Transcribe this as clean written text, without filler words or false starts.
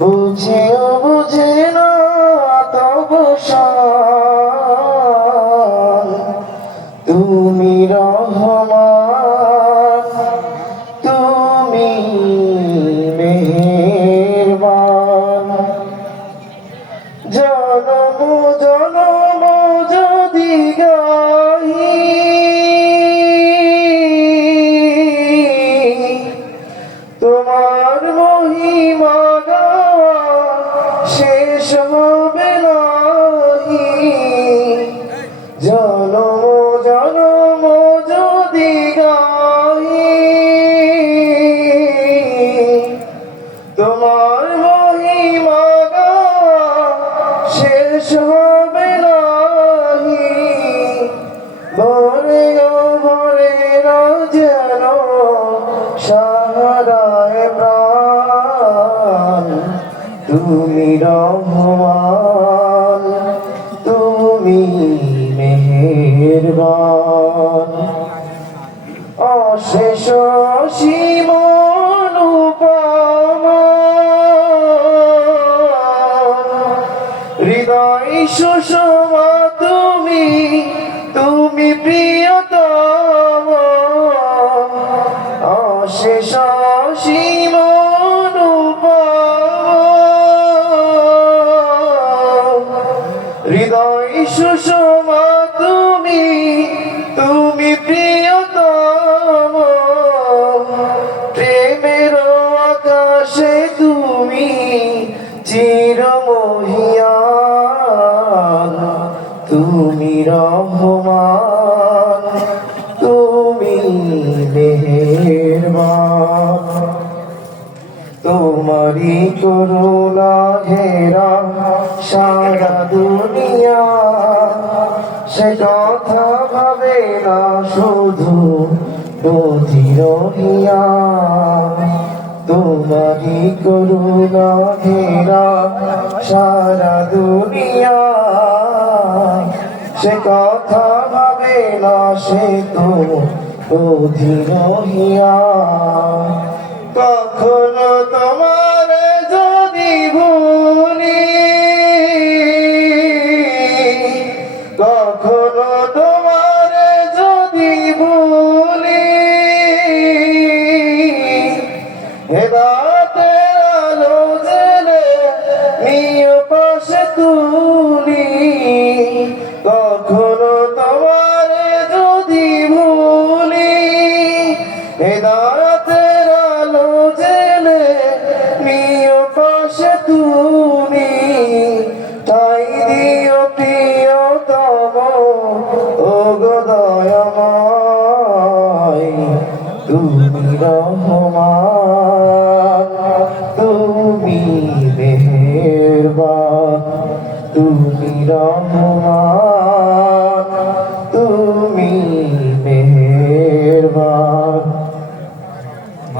বুঝেও বুঝে না তবু তুমি রহমান, তুমি মেহেরবান। জনম জনম যদি গাই তোমার মহিমা গাওয়া শেষ হবে নাহি। জনম জনম যদি গাই তোমার মহিমা গাওয়া শেষ হবে নাহি। ভরে ও ভরে না যেন সাহারায় প্রাণ, তুমি রহমান, তুমি মেহেরবান। অশেষ অসীম অনুপমা হৃদয় সুষমা তুমি, তুমি প্রিয়তম। অশেষ অসীম অনুপমা হৃদয় সুষমা তুমি, তুমি প্রিয়তম। প্রেমের আকাশে তুমি চিরমহিয়ান, তুমি রহমান, তুমি মেহেরবান। তোমারি করুণা ঘেরা সারা দুনিয়া, সে কথা ভাবে না শুধু বধির হিয়া। তোমারি করুণা ঘেরা সারা দুনিয়া, সে কথা ভাবে না সে তো বধির হিয়া। কখনো তোমার যদি ভুলি, কখনো তোমার যদি ভুলি, হেদায়েতের আলো জেলে নিয়ে পাশে তুলি। কখনো তোমার যদি ভুলি, হেদায়েতের আলো জেলে নিয়ে পাশে তুলি। তাই দিও প্রিয়তম ও গো দয়াময়, তুমি রহমান, তুমি মেহেরবান, তুমি রহমান।